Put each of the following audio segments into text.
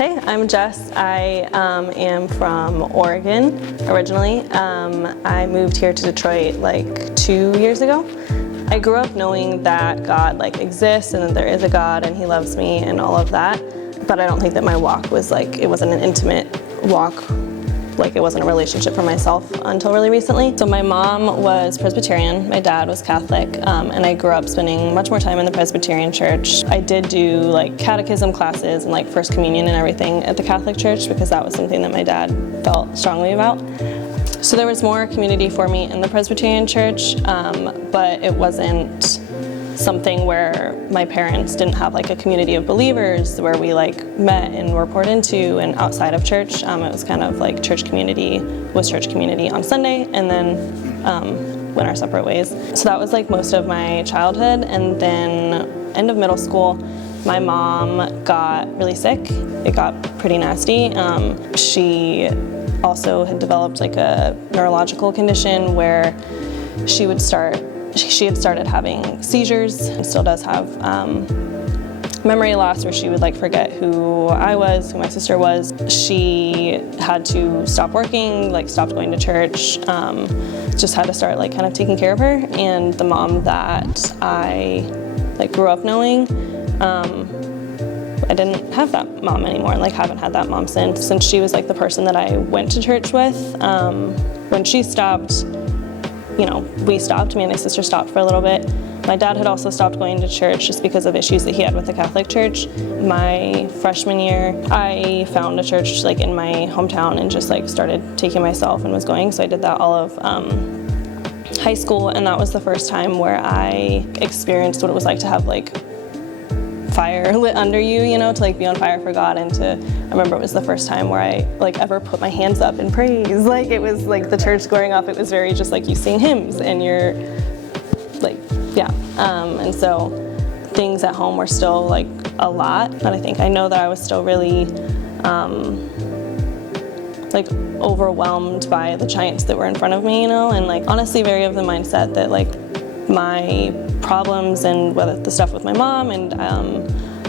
Hey, I'm Jess. I am from Oregon originally. I moved here to Detroit like 2 years ago. I grew up knowing that God exists and that there is a God and He loves me and all of that. But I don't think that my walk was it wasn't an intimate walk. It wasn't a relationship for myself until really recently. So my mom was Presbyterian, my dad was Catholic, and I grew up spending much more time in the Presbyterian church. I did do catechism classes and First Communion and everything at the Catholic church because that was something that my dad felt strongly about. So there was more community for me in the Presbyterian church, but it wasn't something where my parents didn't have a community of believers where we met and were poured into, and outside of church. It was kind of church community was church community on Sunday, and then went our separate ways. So that was most of my childhood, and then end of middle school, my mom got really sick. It got pretty nasty. She also had developed a neurological condition where she had started having seizures and still does have memory loss where she would forget who I was, who my sister was. She had to stop working, stopped going to church, just had to start kind of taking care of her. And the mom that I grew up knowing, I didn't have that mom anymore, and haven't had that mom since she was the person that I went to church with. When she stopped, we stopped, me and my sister stopped for a little bit. My dad had also stopped going to church just because of issues that he had with the Catholic church. My freshman year, I found a church in my hometown and just started taking myself and was going. So I did that all of high school, and that was the first time where I experienced what it was like to have fire lit under you, to be on fire for God. And I remember it was the first time where I ever put my hands up in praise. It was the church going off. It was very just you sing hymns and you're and so things at home were still a lot, but I know that I was still really overwhelmed by the giants that were in front of me, and honestly very of the mindset that my problems and whether the stuff with my mom and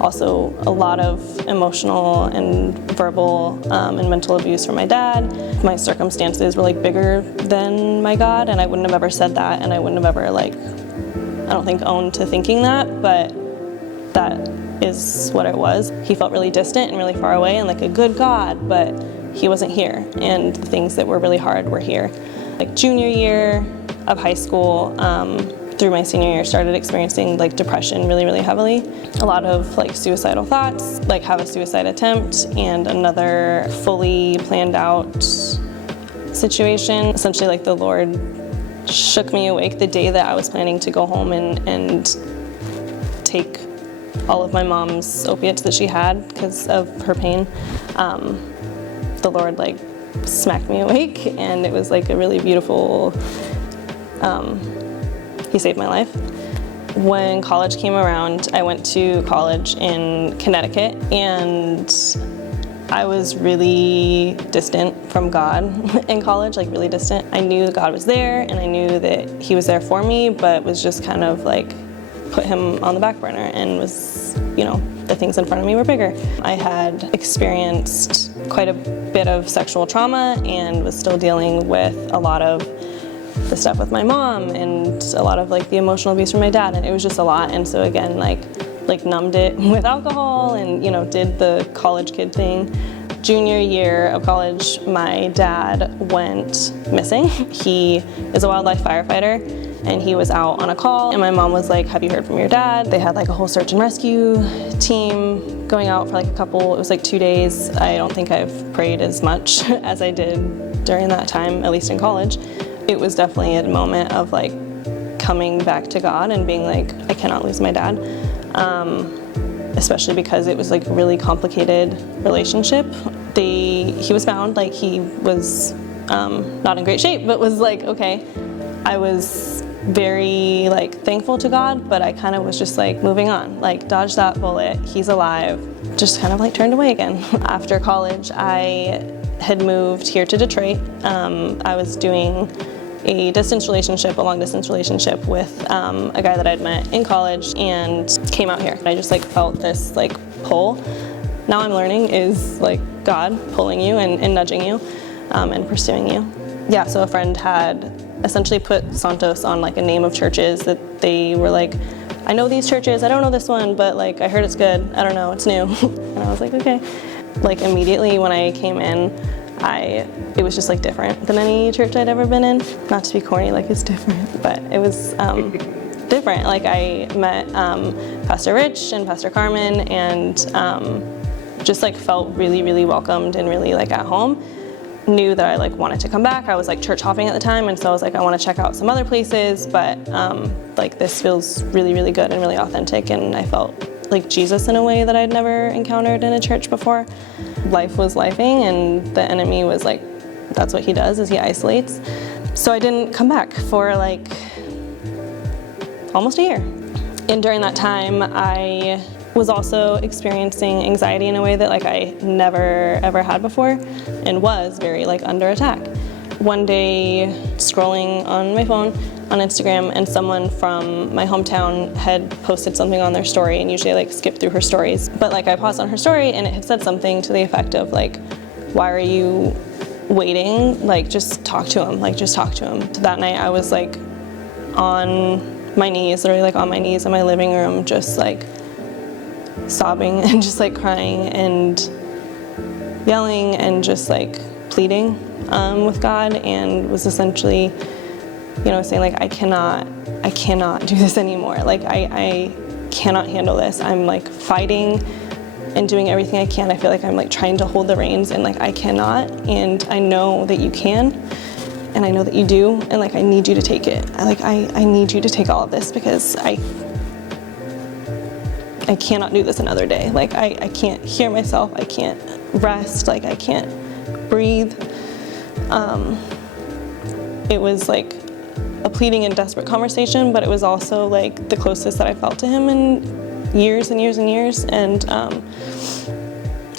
also a lot of emotional and verbal and mental abuse from my dad. My circumstances were bigger than my God, and I wouldn't have ever said that, and I wouldn't have ever I don't think owned to thinking that, but that is what it was. He felt really distant and really far away and a good God, but He wasn't here, and the things that were really hard were here. Junior year of high school, through my senior year, started experiencing depression really, really heavily. A lot of suicidal thoughts, have a suicide attempt, and another fully planned out situation. Essentially the Lord shook me awake the day that I was planning to go home and take all of my mom's opiates that she had because of her pain. The Lord smacked me awake, and it was a really beautiful, He saved my life. When college came around, I went to college in Connecticut, and I was really distant from God in college, really distant. I knew that God was there, and I knew that He was there for me, but was just kind of put Him on the back burner, and was, the things in front of me were bigger. I had experienced quite a bit of sexual trauma and was still dealing with a lot of the stuff with my mom and a lot of the emotional abuse from my dad, and it was just a lot. And so again, numbed it with alcohol and did the college kid thing. Junior year of college, my dad went missing. He is a wildlife firefighter, and he was out on a call, and my mom was like, "Have you heard from your dad?" They had a whole search and rescue team going out for it was 2 days. I don't think I've prayed as much as I did during that time, at least in college. It was definitely a moment of coming back to God and being I cannot lose my dad, especially because it was a really complicated relationship. He was found, he was not in great shape, but was okay. I was very thankful to God, but I kind of was just moving on, dodge that bullet, he's alive, just kind of turned away again. After college, I had moved here to Detroit. I was doing a long distance relationship with a guy that I'd met in college and came out here. I just felt this pull now I'm learning is like God pulling you and nudging you and pursuing you. Yeah, so a friend had essentially put Santos on like a name of churches that they were like, I know these churches, I don't know this one, but like I heard it's good, I don't know, it's new. And I was like, okay. Like immediately when I came in, it was just like different than any church I'd ever been in. Not to be corny, like it's different, but it was different. Like I met Pastor Rich and Pastor Carmen and just like felt really, really welcomed and really like at home. Knew that I like wanted to come back. I was like church hopping at the time, and so I was like, I want to check out some other places, but like this feels really, really good and really authentic, and I felt like Jesus in a way that I'd never encountered in a church before. Life was lifing, and the enemy was like, that's what he does, is he isolates. So I didn't come back for like almost a year. And during that time, I was also experiencing anxiety in a way that like I never ever had before, and was very like under attack. One day scrolling on my phone on Instagram, and someone from my hometown had posted something on their story, and usually I like skip through her stories, but like I paused on her story and it had said something to the effect of like, why are you waiting? Like just talk to him, like just talk to him. So that night I was like on my knees, literally like on my knees in my living room, just like sobbing and just like crying and yelling and just like pleading with God, and was essentially, you know, saying like, I cannot do this anymore. Like I cannot handle this. I'm like fighting and doing everything I can. I feel like I'm like trying to hold the reins, and like I cannot, and I know that you can, and I know that you do, and like I need you to take it. I need you to take all of this, because I cannot do this another day. Like I can't hear myself, I can't rest, like I can't breathe. It was like a pleading and desperate conversation, but it was also like the closest that I felt to him in years and years and years. And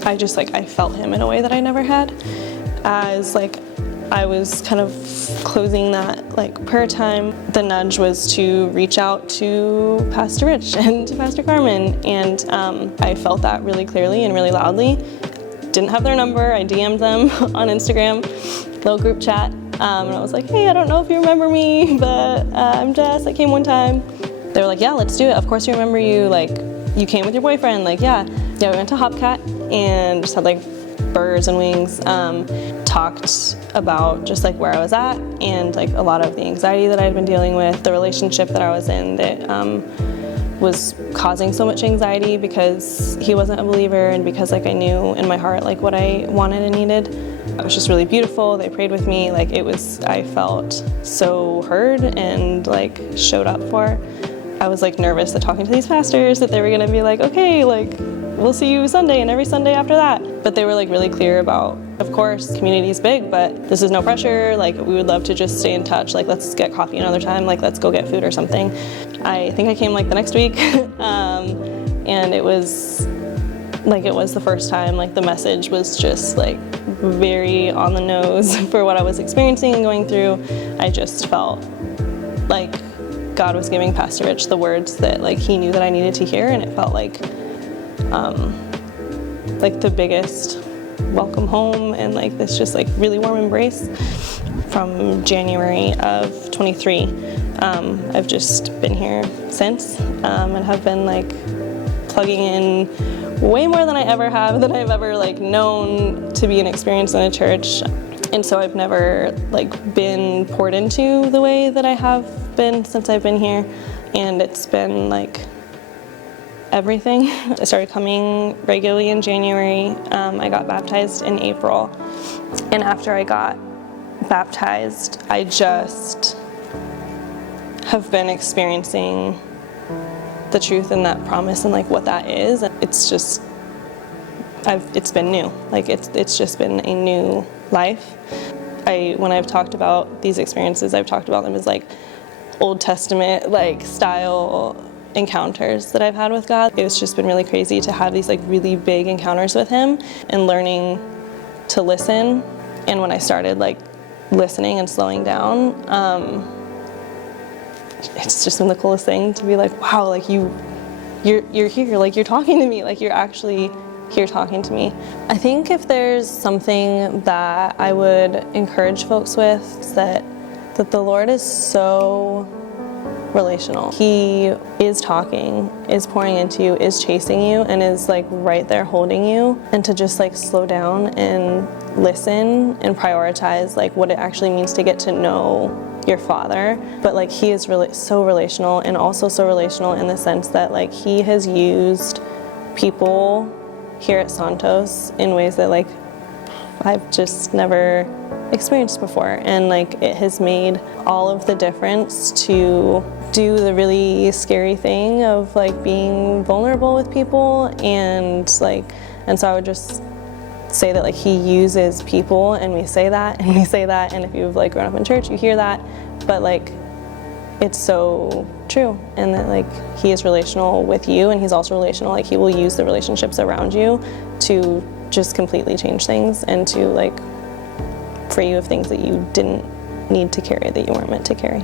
I just like, I felt him in a way that I never had. As like I was kind of closing that like prayer time, the nudge was to reach out to Pastor Rich and to Pastor Carmen, and I felt that really clearly and really loudly. Didn't have their number, I DM'd them on Instagram, little group chat, and I was like, hey, I don't know if you remember me, but I'm Jess, I came one time. They were like, yeah, let's do it, of course we remember you, like, you came with your boyfriend, like, yeah. Yeah, we went to Hopcat and just had like burgers and wings, talked about just like where I was at, and like a lot of the anxiety that I had been dealing with, the relationship that I was in that was causing so much anxiety because he wasn't a believer, and because like I knew in my heart like what I wanted and needed. It was just really beautiful. They prayed with me. Like I felt so heard and like showed up for. I was like nervous that talking to these pastors that they were gonna be like, okay, like we'll see you Sunday and every Sunday after that. But they were like really clear about, of course, community is big, but this is no pressure. Like we would love to just stay in touch. Like let's get coffee another time. Like let's go get food or something. I think I came like the next week, and it was the first time. Like the message was just like very on the nose for what I was experiencing and going through. I just felt like God was giving Pastor Rich the words that like he knew that I needed to hear, and it felt like the biggest welcome home and like this just like really warm embrace. From January of 23, I've just been here since, and have been like plugging in way more than I ever have, than I've ever like known to be an experience in a church. And so I've never like been poured into the way that I have been since I've been here, and it's been like everything. I started coming regularly in January. I got baptized in April, and after I got baptized, I just have been experiencing the truth and that promise and like what that is. It's just, it's been new. Like it's just been a new life. When I've talked about these experiences, I've talked about them as like Old Testament like style encounters that I've had with God. It's just been really crazy to have these like really big encounters with him and learning to listen. And when I started like listening and slowing down, it's just been the coolest thing to be like, wow, like you're here, like you're talking to me, like you're actually here talking to me. I think if there's something that I would encourage folks with, is that the Lord is so relational. He is talking, is pouring into you, is chasing you, and is like right there holding you. And to just like slow down and listen and prioritize like what it actually means to get to know your Father. But like he is really so relational, and also so relational in the sense that like he has used people here at Santos in ways that like I've just never experienced before, and like it has made all of the difference to do the really scary thing of like being vulnerable with people. And so I would just say that like he uses people, and we say that and we say that, and if you've like grown up in church you hear that, but like it's so true, and that like he is relational with you, and he's also relational, like he will use the relationships around you to just completely change things and to like free you of things that you didn't need to carry, that you weren't meant to carry.